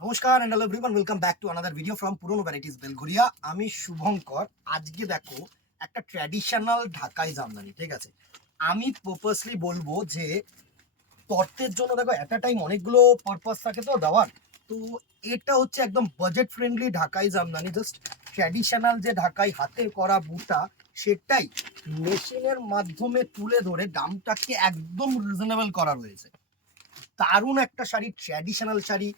নমস্কার and hello everyone, welcome back to another video from পুরনো varieties Belgharia. আমি শুভঙ্কর। আজকে দেখো একটা ট্র্যাডিশনাল ঢাকাই জামদানি, ঠিক আছে। আমি পারপাসলি বলবো যে তত্ত্বের জন্য দেখো এট আ টাইম অনেকগুলো পারপাস থাকে তো দেওয়ার। তো এটা হচ্ছে একদম বাজেট ফ্রেন্ডলি ঢাকাই জামদানি, জাস্ট ট্র্যাডিশনাল যে ঢাকাই হাতে করা বুটা সেটাই মেশিনের মাধ্যমে তুলে ধরে দামটাকে একদম রিজনেবল করা রয়েছে। দারুণ একটা শাড়ি, ট্র্যাডিশনাল শাড়ি,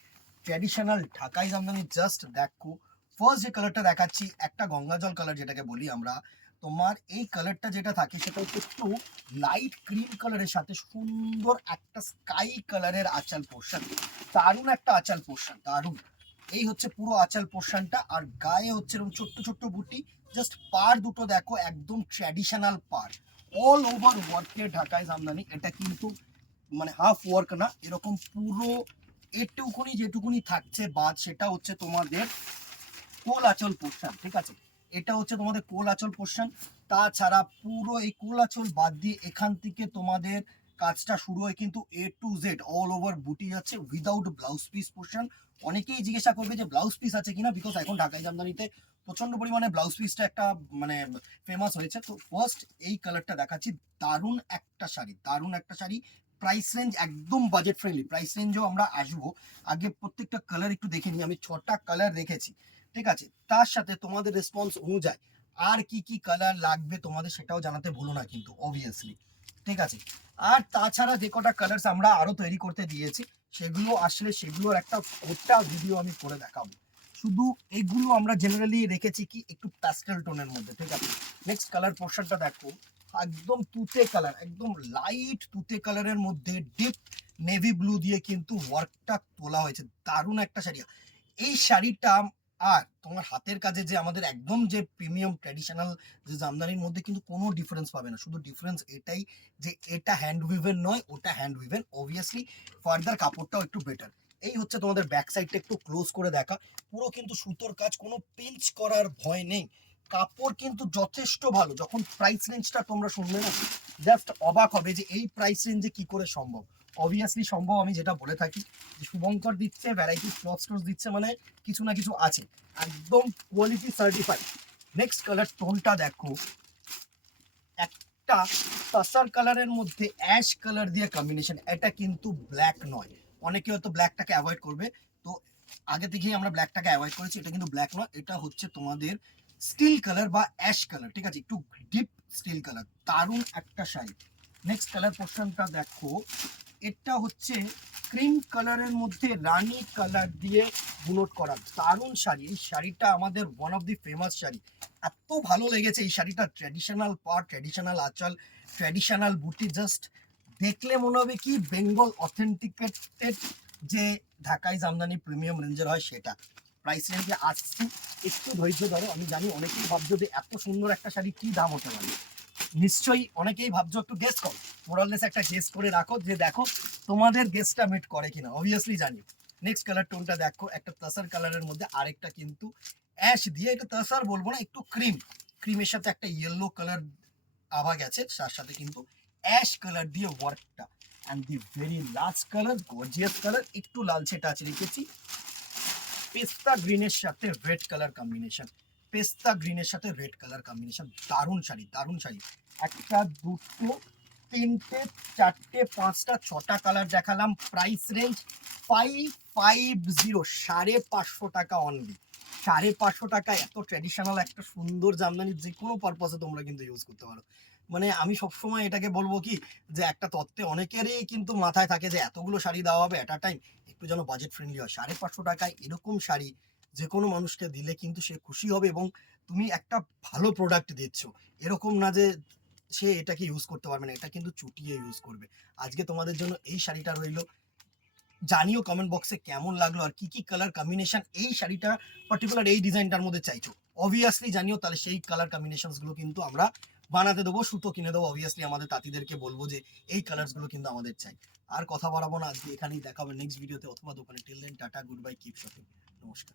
ট্র্যাডিশনাল ঢাকাই জামদানি। জাস্ট দেখো, ফার্স্ট যে কালারটা দেখাচ্ছি একটা গঙ্গা জল কালার যেটাকে বলি আমরা। তোমার এই কালারটা যেটা থাকে সেটা হচ্ছে একটু লাইট ক্রিম কালারের সাথে সুন্দর একটা স্কাই কালারের আঁচল পোর্শন। দারুণ একটা আঁচল পোর্শন, দারুণ। এই হচ্ছে পুরো আঁচল পোর্শনটা, আর গায়ে হচ্ছে এরকম ছোট্ট ছোট্ট বুটি। জাস্ট পার দুটো দেখো, একদম ট্র্যাডিশনাল পার, অল ওভার ওয়ার্কের ঢাকাই জামদানি। এটা কিন্তু মানে হাফ ওয়ার্ক না, এরকম পুরো এটুকুনি যেটুকুনি থাকছে বাদ সেটা হচ্ছে তোমাদের কোল আঁচল পোর্শন, ঠিক আছে। এটা হচ্ছে তোমাদের কোল আঁচল পোর্শন। তাছাড়া পুরো এই কোল আঁচল বাদ দিয়ে এখান থেকে তোমাদের কাজটা শুরু হয় কিন্তু এ টু জেড অল ওভার বুটি যাচ্ছে উইদাউট ব্লাউজ পিস পোর্শন। অনেকেই জিজ্ঞাসা করবে যে ব্লাউজ পিস আছে কিনা, বিকজ এখন ঢাকাই জামদানিতে প্রচন্ড পরিমাণে ব্লাউজ পিসটা একটা মানে ফেমাস হয়েছে। তো ফার্স্ট এই কালারটা দেখাচ্ছি, দারুণ একটা শাড়ি, দারুণ একটা শাড়ি। প্রাইস রেঞ্জ একদম বাজেট ফ্রেন্ডলি, প্রাইস রেঞ্জেও আমরা আসবো। আগে প্রত্যেকটা কালার একটু দেখে নিই, আমি 6টা কালার রেখেছি, ঠিক আছে। তার সাথে তোমাদের রেসপন্স অনুযায়ী আর কি কি কালার লাগবে তোমাদের সেটাও জানাতে ভুলো না কিন্তু, অবভিয়াসলি, ঠিক আছে। আর তাছাড়া যে কটা কালার্স আমরা আরো তৈরি করতে দিয়েছি সেগুলো আসলে সেগুলোর একটা গোটা ভিডিও আমি করে দেখাবো। শুধু এগুলো আমরা জেনারেলি রেখেছি কি একটু প্যাস্টেল টোনের মধ্যে, ঠিক আছে। নেক্সট কালার পোর্শনটা দেখো, একদম তুতে কালার, একদম লাইট তুতে কালারের মধ্যে ডিপ নেভি ব্লু দিয়ে কিন্তু ওয়ার্কটা তোলা হয়েছে। দারুণ একটা শাড়ি এই শাড়িটা। আর তোমার হাতের কাজে যে আমাদের একদম যে প্রিমিয়াম ট্র্যাডিশনাল যে জামদানির মধ্যে কিন্তু কোনো ডিফারেন্স পাবে না, শুধু ডিফারেন্স এটাই যে এটা হ্যান্ড উইভেন নয়, ওটা হ্যান্ড উইভেন। অবভিয়াসলি ফার্দার কাপড়টাও একটু বেটার। এই হচ্ছে তোমাদের ব্যাক সাইডটা একটু ক্লোজ করে দেখা, পুরো কিন্তু সুতোর কাজ, কোনো পিঞ্চ করার ভয় নেই। কাপড় কিন্তু যথেষ্ট ভালো। যখন প্রাইস রেঞ্জটা তোমরা শুনবে না, জাস্ট অবাক হবে যে এই প্রাইস রেঞ্জে কি করে সম্ভব। অবভিয়াসলি সম্ভব, আমি যেটা বলে থাকি যে শুভঙ্কর দিচ্ছে, ভ্যারাইটি ক্লথ স্টোর দিচ্ছে, মানে কিছু না কিছু আছে, একদম কোয়ালিটি সার্টিফাইড। নেক্সট কালার টোনটা দেখো, একটা টাসার কালারের মধ্যে অ্যাশ কালার দিয়ে কম্বিনেশন। এটা কিন্তু ব্ল্যাক নয়, অনেকে হয়তো ব্ল্যাকটাকে অ্যাভয়েড করবে, তো আগে থেকেই আমরা ব্ল্যাকটাকে অ্যাভয়েড করেছি। এটা কিন্তু ব্ল্যাক নয়, এটা হচ্ছে তোমাদের স্টিল কালার বা অ্যাশ কালার, ঠিক আছে, একটু ডিপ স্টিল কালার। দারুণ একটা শাড়ি। নেক্সট কালার পোর্শনটা দেখো, এটা হচ্ছে ক্রিম কালারের মধ্যে রানী কালার দিয়ে বুনট করা, দারুণ শাড়ি। এই শাড়িটা আমাদের one of the famous sari, এত ভালো লেগেছে এই শাড়িটা। ট্র্যাডিশনাল পাড়, ট্র্যাডিশনাল আঁচল, ট্র্যাডিশনাল বুটি, জাস্ট দেখলে মনে হবে কি বেঙ্গল অথেন্টিকেটেড যে ঢাকাই জামদানি প্রিমিয়াম রেঞ্জের হয় সেটা। প্রাইস রেঞ্জে আসছি, একটু ধৈর্য ধরো। আমি জানি অনেকেই ভাবছো যে এত সুন্দর একটা শাড়ি কি দাম হতে পারে, নিশ্চয়ই অনেকেই ভাবছো, একটু গেস করো, মোরাললেস একটা গেস করে রাখো যে দেখো তোমাদের গেসটা মিট করে কিনা। অবভিয়াসলি জানি। নেক্সট কালার টোনটা দেখো, একটা তাসার কালারের মধ্যে আরেকটা কিন্তু অ্যাশ দিয়ে, এটা তাসার বলবো না, একটু ক্রিম, ক্রিমের সাথে একটা ইয়েলো কালার আভা গেছে, তার সাথে কিন্তু অ্যাশ কালার দিয়ে ওয়ার্কটা। And the very last colour, gorgeous colour, একটু লালচে টাচ রেখেছি, পেস্তা গ্রিনের সাথে রেড কালার কম্বিনেশন, পেস্তা গ্রিনের সাথে রেড কালার কম্বিনেশন। দারুণ শাড়ি, দারুণ শাড়ি। একটা, দুটো, তিনটে, চারটে, পাঁচটা, 6টা কালার দেখালাম। প্রাইস রেঞ্জ 550, 550 টাকা অনলি। 550 টাকা এত ট্র্যাডিশনাল একটা সুন্দর জামদানি যে কোনো পারপাসে তোমরা কিন্তু ইউজ করতে পারো। মানে আমি সবসময় এটাকে বলবো কি, যে একটা তত্ত্বে অনেকেরই কিন্তু মাথায় থাকে যে এতগুলো শাড়ি দেওয়া হবে অ্যাট আ টাইম, একটু যেন বাজেট ফ্রেন্ডলি হয়। 550 টাকায় এরকম শাড়ি যে কোনো মানুষকে দিলে কিন্তু সে খুশি হবে, এবং তুমি একটা ভালো প্রোডাক্ট দিচ্ছ। এরকম না যে সে এটাকে ইউজ করতে পারবে না, এটা কিন্তু চুটিয়ে ইউজ করবে। আজকে তোমাদের জন্য এই শাড়িটা রইলো। জানিও কমেন্ট বক্সে কেমন লাগলো, আর কি কি কালার কম্বিনেশন এই শাড়িটা পার্টিকুলার এই ডিজাইনটার মধ্যে চাইছো। অবভিয়াসলি জানিও, তাহলে সেই কালার কম্বিনেশনস গুলো কিন্তু আমরা বানাতে দেবো, সুতো কিনে দেবো। অবভিয়াসলি আমাদের তাঁতিদেরকে বলবো যে এই কালার্স গুলো কিন্তু আমাদের চাই। আর কথা বাড়াবো না, আজকে এখানেই দেখাবো নেক্সট ভিডিওতে অথবা দোকানে। Till then tata, goodbye, keep shopping, নমস্কার।